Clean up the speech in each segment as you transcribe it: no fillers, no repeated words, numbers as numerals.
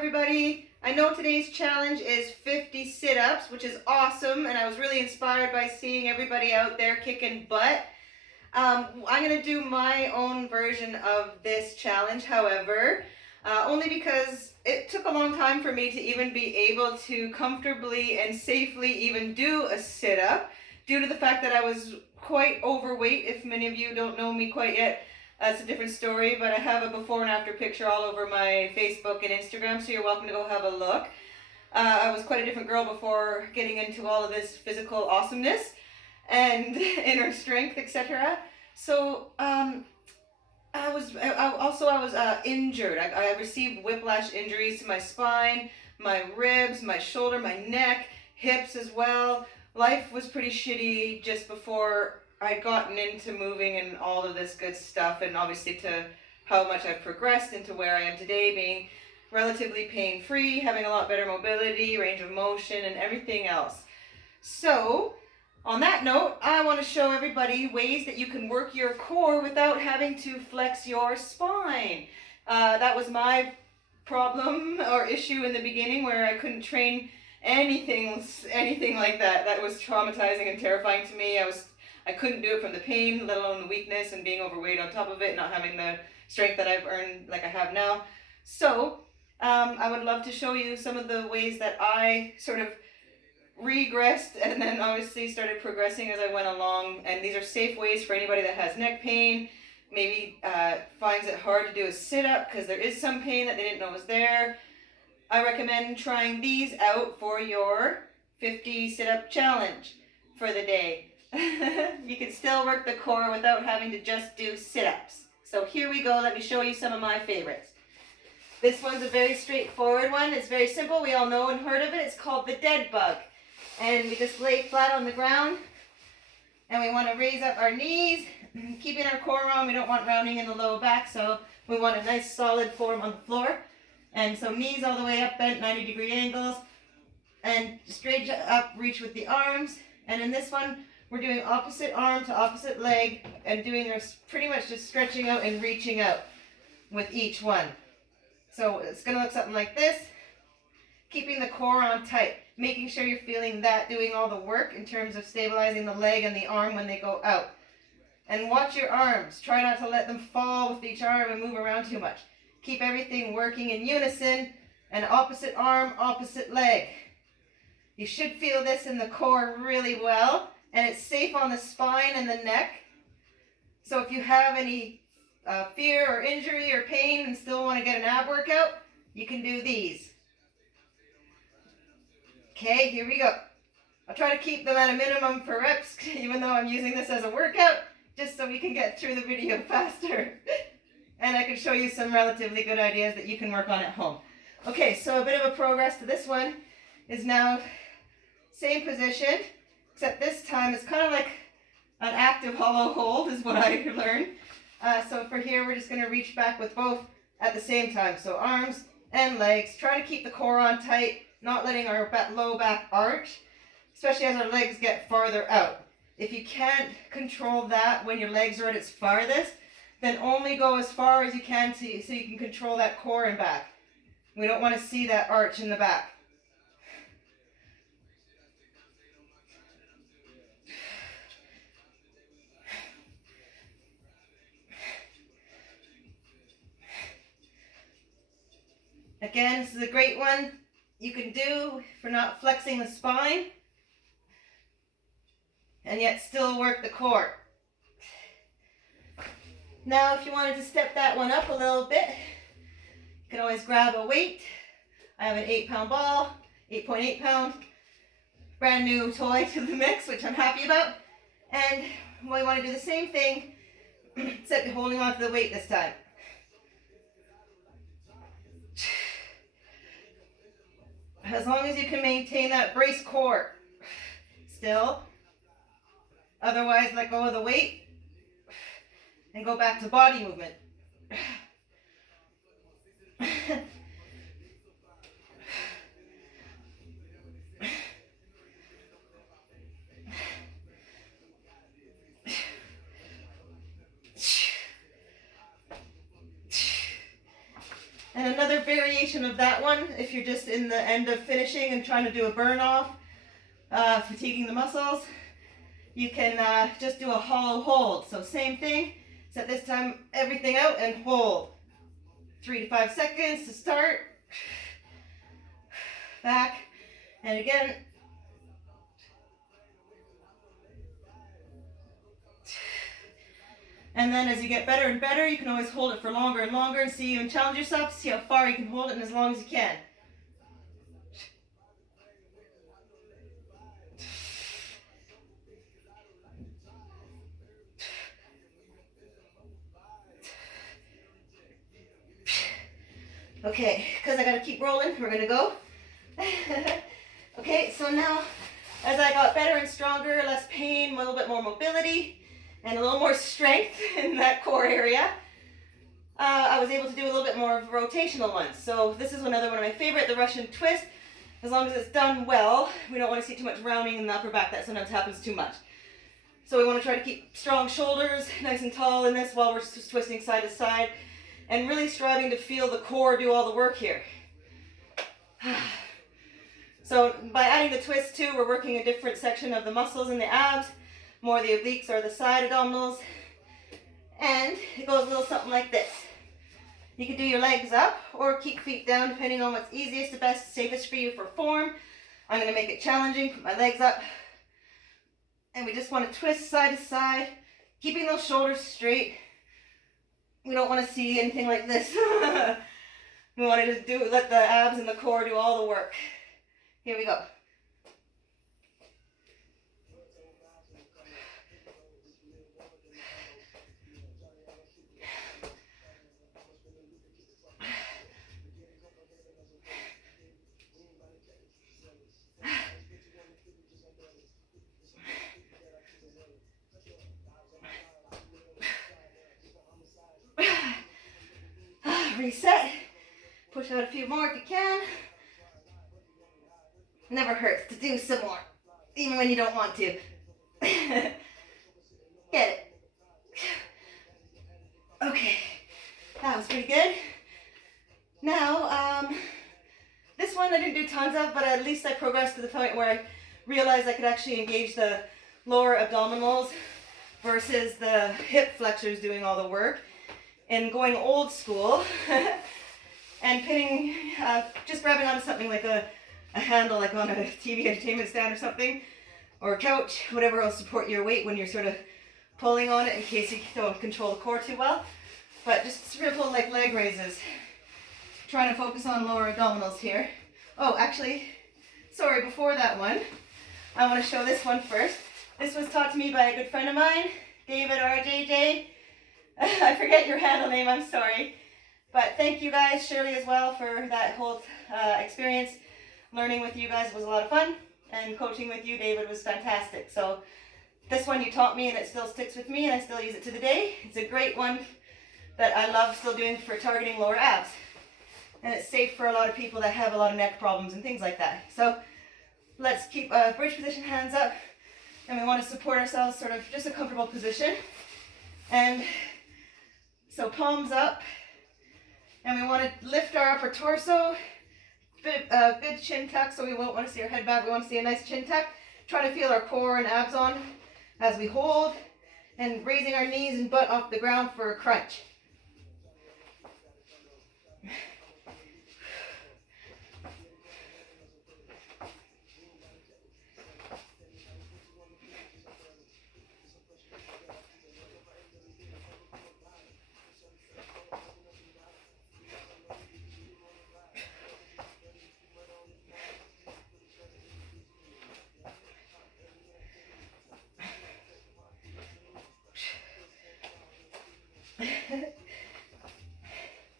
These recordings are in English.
everybody. I know today's challenge is 50 sit-ups, which is awesome, and I was really inspired by seeing everybody out there kicking butt. I'm going to do my own version of this challenge, however, only because it took a long time for me to even be able to comfortably and safely even do a sit-up, due to the fact that I was quite overweight. If many of you don't know me quite yet, that's a different story, but I have a before and after picture all over my Facebook and Instagram, so you're welcome to go have a look. I was quite a different girl before getting into all of this physical awesomeness and inner strength, etc. So I was injured. I received whiplash injuries to my spine, my ribs, my shoulder, my neck, hips as well. Life was pretty shitty just before I'd gotten into moving and all of this good stuff, and obviously to how much I've progressed into where I am today, being relatively pain-free, having a lot better mobility, range of motion, and everything else. So, on that note, I want to show everybody ways that you can work your core without having to flex your spine. That was my problem or issue in the beginning, where I couldn't train anything like that. That was traumatizing and terrifying to me. I couldn't do it from the pain, let alone the weakness and being overweight on top of it, not having the strength that I've earned like I have now. So I would love to show you some of the ways that I sort of regressed and then obviously started progressing as I went along. And these are safe ways for anybody that has neck pain, maybe finds it hard to do a sit-up because there is some pain that they didn't know was there. I recommend trying these out for your 50 sit-up challenge for the day. You can still work the core without having to just do sit-ups. So here we go. Let me show you some of my favorites. This one's a very straightforward one. It's very simple. We all know and heard of it. It's called the dead bug. And we just lay flat on the ground. And we want to raise up our knees, keeping our core on. We don't want rounding in the low back, so we want a nice solid form on the floor. And so knees all the way up, bent 90-degree angles. And straight up, reach with the arms. And in this one, we're doing opposite arm to opposite leg and doing our pretty much just stretching out and reaching out with each one. So it's going to look something like this. Keeping the core on tight, making sure you're feeling that doing all the work in terms of stabilizing the leg and the arm when they go out. And watch your arms. Try not to let them fall with each arm and move around too much. Keep everything working in unison, and opposite arm, opposite leg. You should feel this in the core really well, and it's safe on the spine and the neck. So if you have any fear or injury or pain and still want to get an ab workout, you can do these. Okay, here we go. I'll try to keep them at a minimum for reps, even though I'm using this as a workout, just so we can get through the video faster. And I can show you some relatively good ideas that you can work on at home. Okay, so a bit of a progress to this one is now same position, except this time it's kind of like an active hollow hold is what I learned. So for here, we're just going to reach back with both at the same time. So arms and legs. Try to keep the core on tight, not letting our low back arch, especially as our legs get farther out. If you can't control that when your legs are at its farthest, then only go as far as you can so you can control that core and back. We don't want to see that arch in the back. Again, this is a great one you can do for not flexing the spine and yet still work the core. Now, if you wanted to step that one up a little bit, you can always grab a weight. I have an 8-pound ball, 8.8 pound, brand new toy to the mix, which I'm happy about. And we want to do the same thing, except holding on to the weight this time. As long as you can maintain that brace core still. Otherwise, let go of the weight and go back to body movement. And another variation of that one, if you're just in the end of finishing and trying to do a burn off, fatiguing the muscles, you can just do a hollow hold. So same thing, except this time everything out and hold. 3 to 5 seconds to start. Back, and again. And then as you get better and better, you can always hold it for longer and longer and see and challenge yourself to see how far you can hold it and as long as you can. Okay, because I gotta keep rolling, we're gonna go. Okay, so now as I got better and stronger, less pain, a little bit more mobility, and a little more strength in that core area, I was able to do a little bit more of rotational ones. So this is another one of my favorite, the Russian twist. As long as it's done well, we don't want to see too much rounding in the upper back. That sometimes happens too much. So we want to try to keep strong shoulders, nice and tall in this while we're just twisting side to side, and really striving to feel the core do all the work here. So by adding the twist too, we're working a different section of the muscles in the abs, more the obliques or the side abdominals, and it goes a little something like this. You can do your legs up or keep feet down depending on what's easiest, the best, safest for you for form. I'm going to make it challenging, put my legs up, and we just want to twist side to side, keeping those shoulders straight. We don't want to see anything like this. We want to just let the abs and the core do all the work. Here we go. Reset. Push out a few more if you can. Never hurts to do some more, even when you don't want to. Get it. Okay, that was pretty good. Now, this one I didn't do tons of, but at least I progressed to the point where I realized I could actually engage the lower abdominals versus the hip flexors doing all the work. And going old school and pinning, just grabbing onto something like a handle, like on a TV entertainment stand or something, or a couch, whatever will support your weight when you're sort of pulling on it in case you don't control the core too well. But just simple like leg raises. Trying to focus on lower abdominals here. Oh, actually, sorry, before that one, I want to show this one first. This was taught to me by a good friend of mine, David RJJ. I forget your handle name, I'm sorry. But thank you guys, Shirley as well, for that whole experience. Learning with you guys was a lot of fun, and coaching with you, David, was fantastic. So this one you taught me and it still sticks with me and I still use it to the day. It's a great one that I love still doing for targeting lower abs. And it's safe for a lot of people that have a lot of neck problems and things like that. So let's keep bridge position, hands up, and we want to support ourselves, sort of just a comfortable position. And so palms up, and we want to lift our upper torso, good chin tuck, so we won't want to see our head back, we want to see a nice chin tuck. Try to feel our core and abs on as we hold, and raising our knees and butt off the ground for a crunch.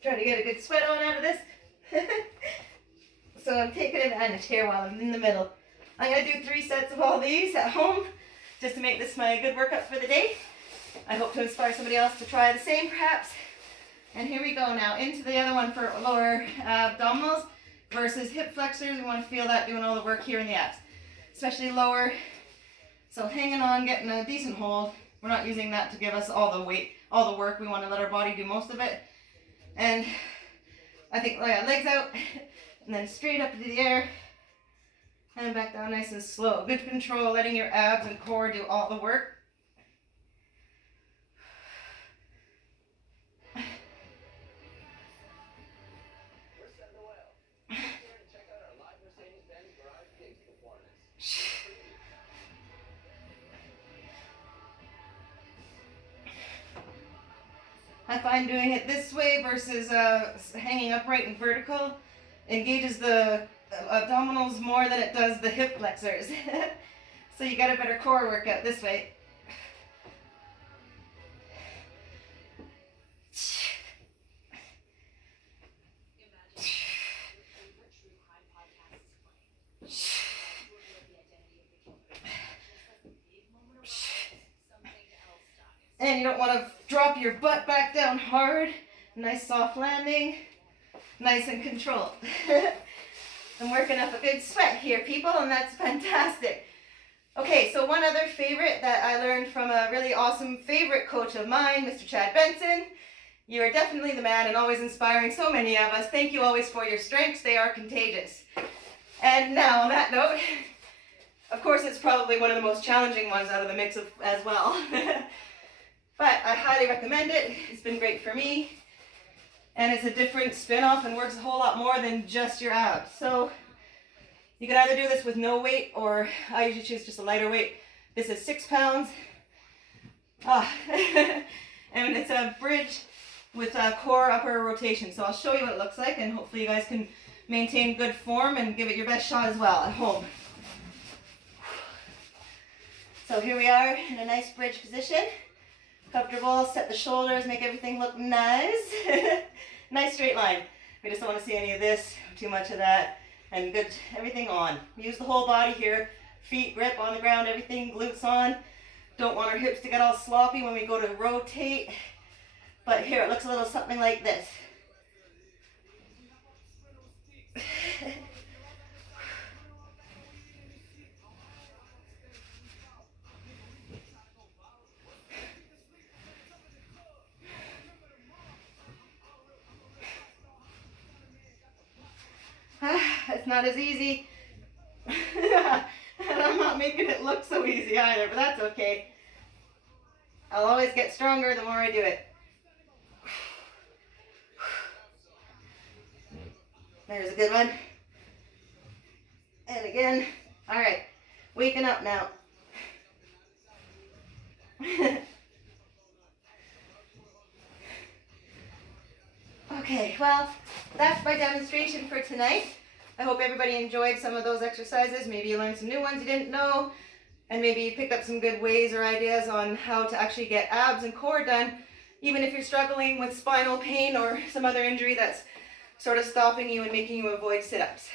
Trying to get a good sweat on out of this. So I'm taking it behind the chair while I'm in the middle. I'm going to do 3 sets of all these at home just to make this my good workout for the day. I hope to inspire somebody else to try the same perhaps. And here we go now into the other one for lower abdominals versus hip flexors. We want to feel that doing all the work here in the abs, especially lower. So hanging on, getting a decent hold. We're not using that to give us all the weight, all the work. We want to let our body do most of it. And I think, oh yeah, legs out, and then straight up into the air, and back down nice and slow. Good control, letting your abs and core do all the work. I find doing it this way versus hanging upright and vertical engages the abdominals more than it does the hip flexors. So you get a better core workout this way. And you don't want to drop your butt back down hard. Nice soft landing. Nice and controlled. I'm working up a good sweat here, people, and that's fantastic. Okay, so one other favorite that I learned from a really awesome favorite coach of mine, Mr. Chad Benson. You are definitely the man and always inspiring so many of us. Thank you always for your strengths. They are contagious. And now, on that note, of course, it's probably one of the most challenging ones out of the mix as well. But I highly recommend it. It's been great for me. And it's a different spin-off and works a whole lot more than just your abs. So you can either do this with no weight, or I usually choose just a lighter weight. This is 6 pounds. And it's a bridge with a core upper rotation. So I'll show you what it looks like, and hopefully you guys can maintain good form and give it your best shot as well at home. So here we are in a nice bridge position. Comfortable, set the shoulders, make everything look nice. Nice straight line. We just don't want to see any of this, too much of that, and good, everything on. Use the whole body here. Feet grip on the ground, everything, glutes on. Don't want our hips to get all sloppy when we go to rotate. But here, it looks a little something like this. It's not as easy. And I'm not making it look so easy either, but that's okay. I'll always get stronger the more I do it. There's a good one. And again. All right, waking up now. Okay, well, that's my demonstration for tonight. I hope everybody enjoyed some of those exercises. Maybe you learned some new ones you didn't know, and maybe you picked up some good ways or ideas on how to actually get abs and core done, even if you're struggling with spinal pain or some other injury that's sort of stopping you and making you avoid sit-ups.